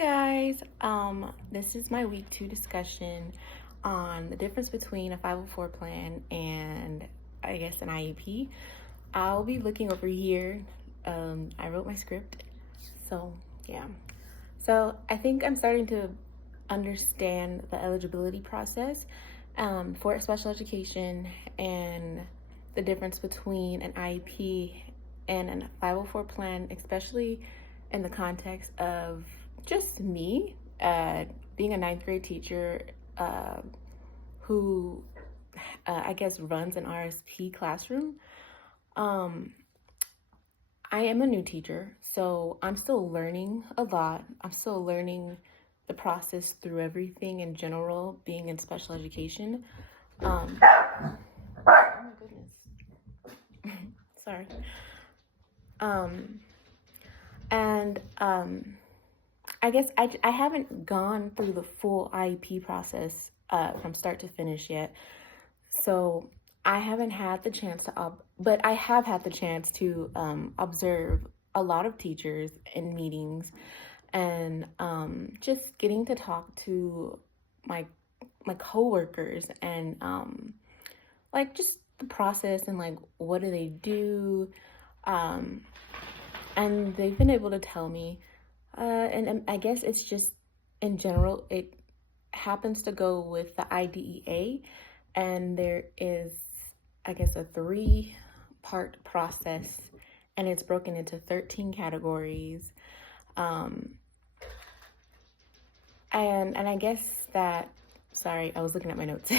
guys. This is my week 2 discussion on the difference between a 504 plan and I guess an IEP. I'll be looking over here. I wrote my script. So, yeah. So, I think I'm starting to understand the eligibility process for special education and the difference between an IEP and a 504 plan, especially in the context of just me being a ninth grade teacher uh, who I guess runs an RSP classroom. Um, I am a new teacher, so I'm still learning a lot. I'm still learning the process through everything in general, being in special education. Oh my goodness. Sorry. Um, and I guess I haven't gone through the full IEP process from start to finish yet. So I haven't had the chance but I have had the chance to observe a lot of teachers in meetings and just getting to talk to my my coworkers and like just the process and like what do they do, um, and they've been able to tell me, and I guess it's just in general it happens to go with the IDEA, and there is, I guess, a three-part process, and it's broken into 13 categories. Um, and I guess that, sorry, I was looking at my notes.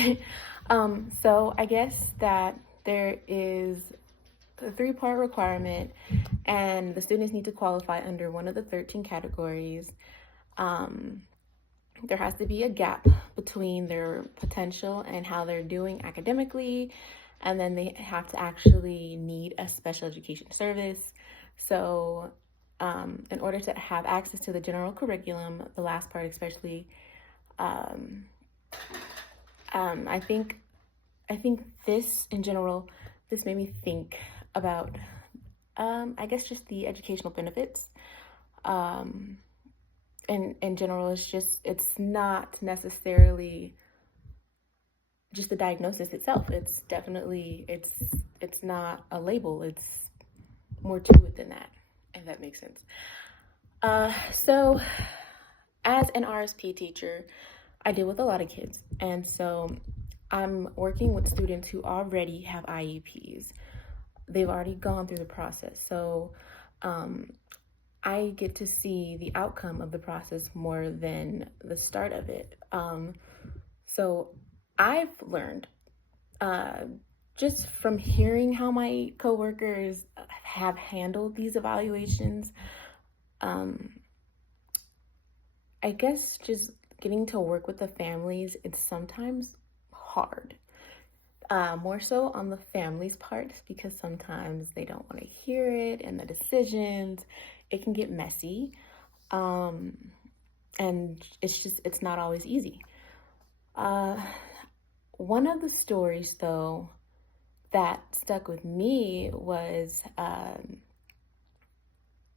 So I guess that there is a three-part requirement, and the students need to qualify under one of the 13 categories. Um, there has to be a gap between their potential and how they're doing academically, and then they have to actually need a special education service. So in order to have access to the general curriculum, the last part especially, um, I think this in general, this made me think about, I guess, just the educational benefits. Um, in general, it's not necessarily just the diagnosis itself. It's definitely, it's not a label. It's more to it than that, if that makes sense. So as an RSP teacher, I deal with a lot of kids. And so I'm working with students who already have IEPs. They've already gone through the process. So I get to see the outcome of the process more than the start of it. So I've learned just from hearing how my coworkers have handled these evaluations. I guess just getting to work with the families, it's sometimes hard. More so on the family's part because sometimes they don't want to hear it and the decisions, it can get messy. And it's not always easy. One of the stories though that stuck with me was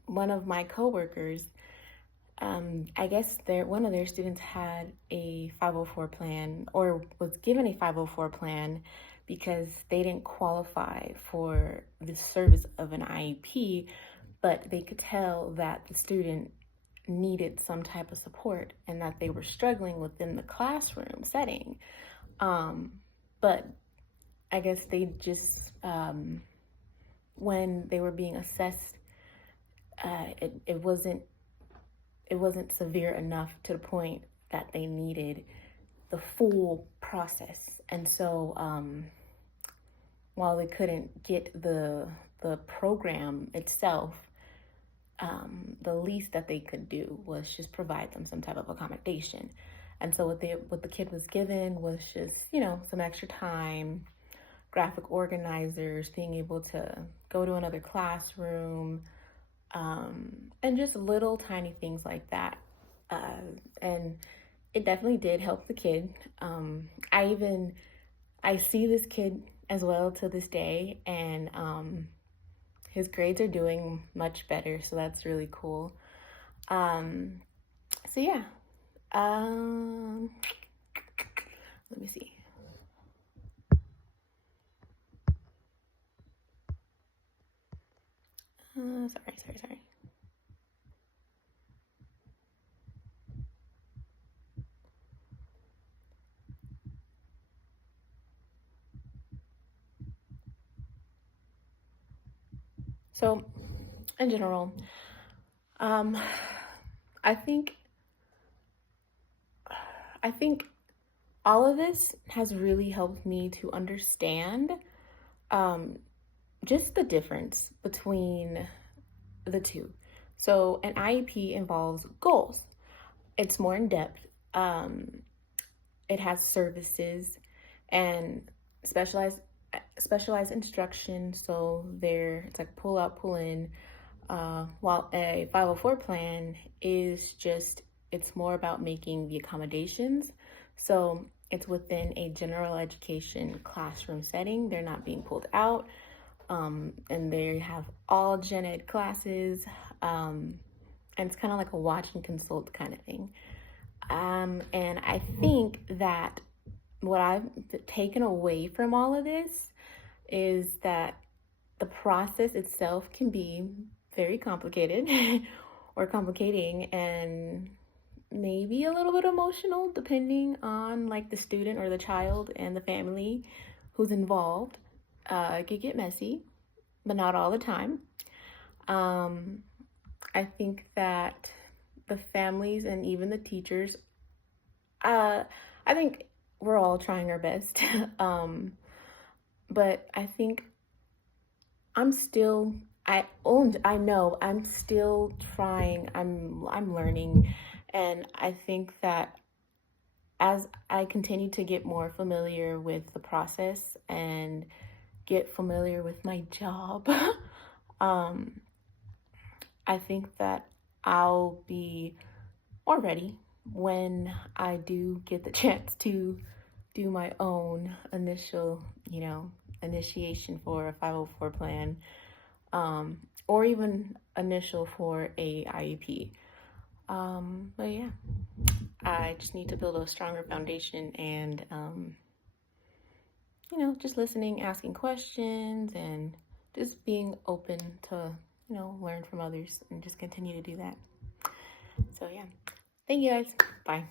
one of my coworkers. I guess one of their students had a 504 plan or was given a 504 plan because they didn't qualify for the service of an IEP, but they could tell that the student needed some type of support and that they were struggling within the classroom setting. But I guess they just, when they were being assessed, it wasn't severe enough to the point that they needed the full process. And so while they couldn't get the program itself, the least that they could do was just provide them some type of accommodation. And so what the kid was given was just, some extra time, graphic organizers, being able to go to another classroom, and just little tiny things like that. And it definitely did help the kid. I see this kid as well to this day, and his grades are doing much better, so that's really cool. So yeah, um, let me see. Sorry. So, in general, um, I think I think all of this has really helped me to understand um, just the difference between the two. So, an IEP involves goals. It's more in depth. Um, it has services and specialized specialized instruction. So there, it's like pull out, pull in. While a 504 plan is just, it's more about making the accommodations. So it's within a general education classroom setting. They're not being pulled out. And they have all gen ed classes. And it's kind of like a watch and consult kind of thing. And I think that what I've taken away from all of this is that the process itself can be very complicated or complicating and maybe a little bit emotional depending on like the student or the child and the family who's involved. It could get messy, but not all the time. Um, I think that the families and even the teachers, I think we're all trying our best. But I think I'm still I know I'm still trying. I'm learning, and I think that as I continue to get more familiar with the process and get familiar with my job, um, I think that I'll be more ready when I do get the chance to do my own initial, initiation for a 504 plan, or even initial for a IEP. But yeah, I just need to build a stronger foundation and, just listening, asking questions, and just being open to, learn from others and just continue to do that. So yeah, thank you guys. Bye.